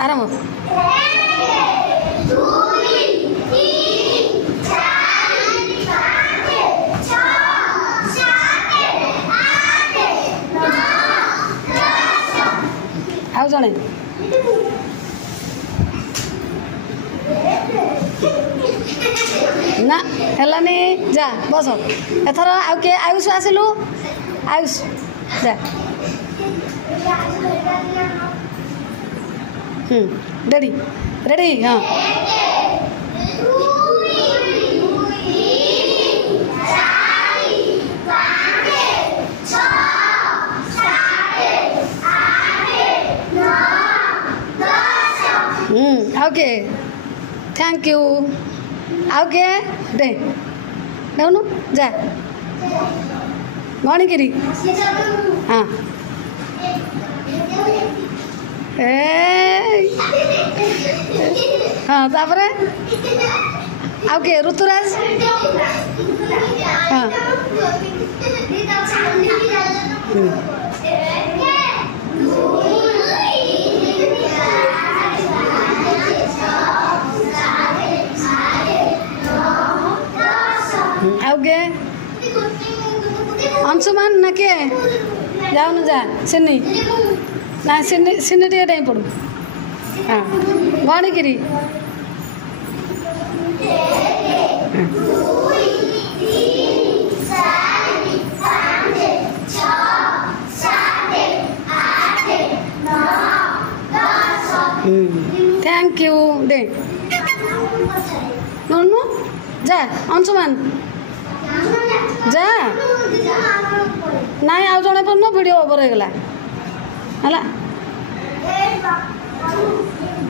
आरंभ आउ जड़े ना हेलानी जा बस एथर आउ के आयुष आसिलु आयुष जा रेडी रेडी हाँ ओके थैंक यू ओके दे देउनु जा गणिकिरी हाँ हाँ तापरे ओके ऋतुराज हाँ ओके अंशुमान ना के जाओ ना जा सिन्नी ना सिन्नी सिन्नी टे टाइम पड़ू हाँ गणिकिरी थैंक यू दे नोनू जा अंशुमान जा नाई आउ जड़े पड़ना वीडियो ओवर हो गला है